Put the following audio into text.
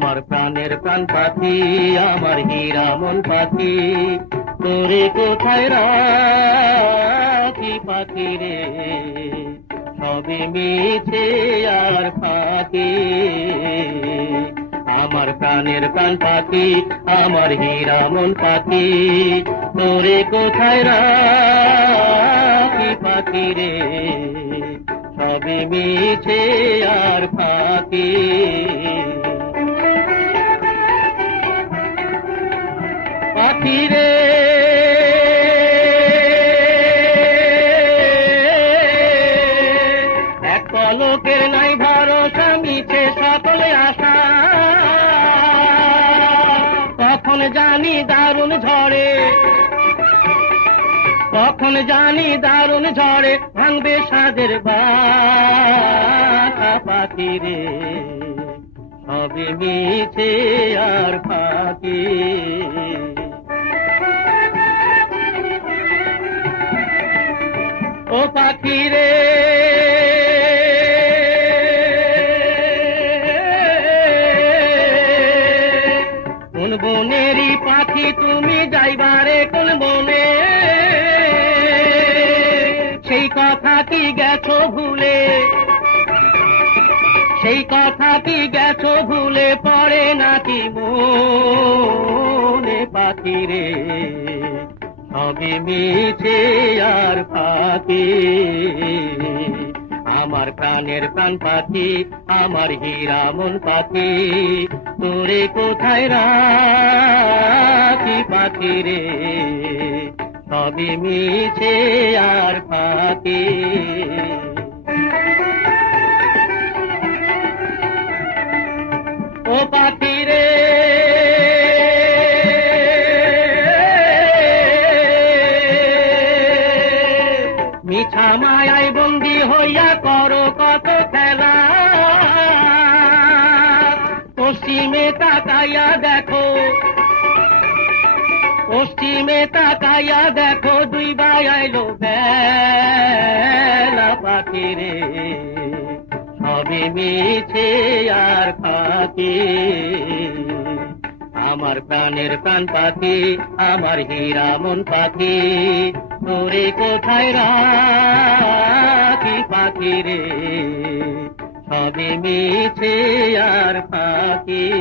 আমার প্রাণের প্রাণ পাখি, আমার মন পাখি। তোরে কোথায় রাখি পাখি রে? সবে মিছে আর পাখি আমার প্রাণের প্রাণ পাখি, আমার মন পাখি। তোরে কোথায় রাখি পাখি রে? সবে মিছে আর পাখি রে। এক পলকের নাই ভরসা, মিছে সকলে আশা। কখন জানি দারুণ ঝড়ে। কখন জানি দারুণ ঝড়ে, ভাঙবে সাদের বাসা পাখি রে। সবে মিছে আর ফাঁকি পাখি রে। কোন বনেরই পাখি তুমি যাইবারে কোন বনে? সেই কথা কি গেছো ভুলে? সেই কথা কি গেছো ভুলে পড়ে নাকি মনে পাখি রে? সবে মিছে আর ফাঁকি। আমার প্রাণের প্রাণ পাখি আমার হীরা মন পাখি তোরে কোথায় রাখি পাখি রে? সবে মিছে আর ফাঁকি। ও পাখি রে মিছা মায়ায় বন্দি হইয়া করো কত খেলা। পশ্চিমে তাকাইয়া দেখো, পশ্চিমে তাকাইয়া দেখো, দুই আইলো বেলা পাখি রে সবে মিছে আর ফাঁকি আমার প্রাণের প্রাণ পাখি, আমার হীরা মন পাখি। তোরে কোথায় রাখি পাখি রে? সবে মিছে আর ফাঁকি